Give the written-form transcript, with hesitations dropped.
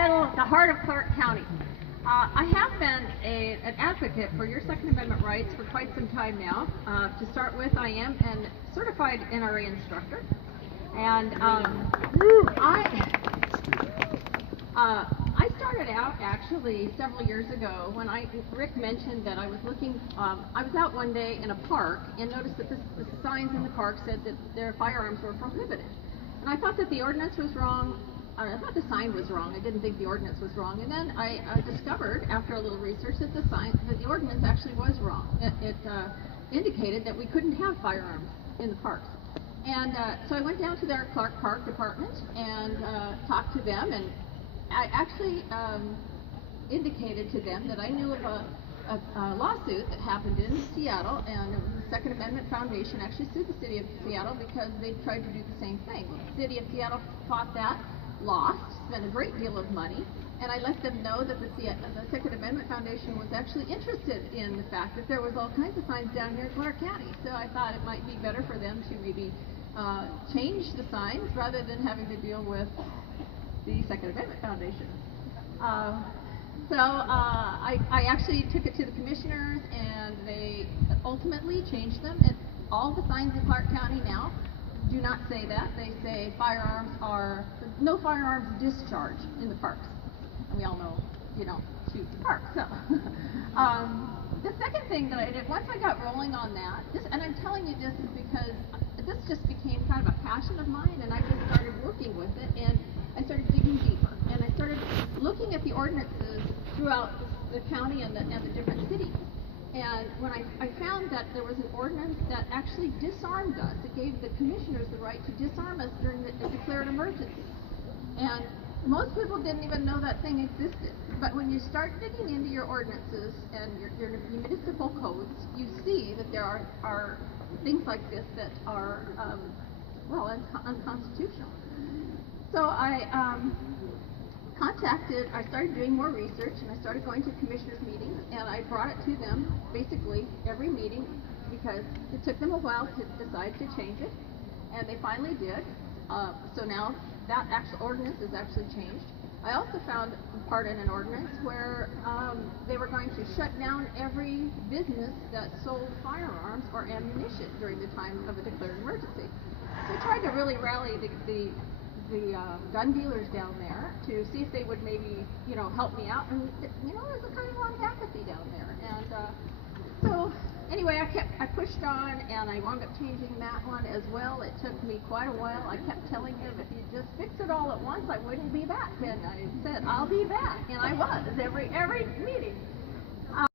middle, the heart of Clark County. I have been an advocate for your Second Amendment rights for quite some time now. To start with, I am a certified NRA instructor, and I started out actually several years ago when Rick mentioned that I was looking. I was out one day in a park and noticed that the signs in the park said that their firearms were prohibited, and I thought that the ordinance was wrong. I thought the sign was wrong. I didn't think the ordinance was wrong. And then I discovered, after a little research, that the ordinance actually was wrong. It indicated that we couldn't have firearms in the parks. And so I went down to their Clark Park department and talked to them. And I actually indicated to them that I knew of a lawsuit that happened in Seattle, and the Second Amendment Foundation actually sued the city of Seattle because they tried to do the same thing. Well, the city of Seattle fought that, lost, spent a great deal of money, and I let them know that the Second Amendment Foundation was actually interested in the fact that there was all kinds of signs down here in Clark County. So I thought it might be better for them to maybe change the signs rather than having to deal with the Second Amendment Foundation. I actually took it to the commissioners, and they ultimately changed them. And all the signs in Clark County now do not say that. They say no firearms discharge in the parks. And we all know you don't shoot in the park. So the second thing that I did, once I got rolling on that, and I'm telling you this is because this just became kind of a passion of mine, and I just started working with it, and I started digging deeper, and I started looking at the ordinances throughout the county and the different cities. And when I found that there was an ordinance that actually disarmed us, it gave the commissioners the right to disarm us during a declared emergency. And most people didn't even know that thing existed. But when you start digging into your ordinances and your municipal codes, you see that there are things like this that are, unconstitutional. So I started doing more research, and I started going to commissioners' meetings, and I brought it to them basically every meeting because it took them a while to decide to change it, and they finally did. So now that actual ordinance is actually changed. I also found a part in an ordinance where they were going to shut down every business that sold firearms or ammunition during the time of a declared emergency. So I tried to really rally the gun dealers down there to see if they would maybe, help me out. And, there's a kind of a lot of apathy down there. And so anyway, I pushed on, and I wound up changing that one as well. It took me quite a while. I kept telling them, if you just fix it all at once, I wouldn't be back. And I said, I'll be back. And I was every meeting.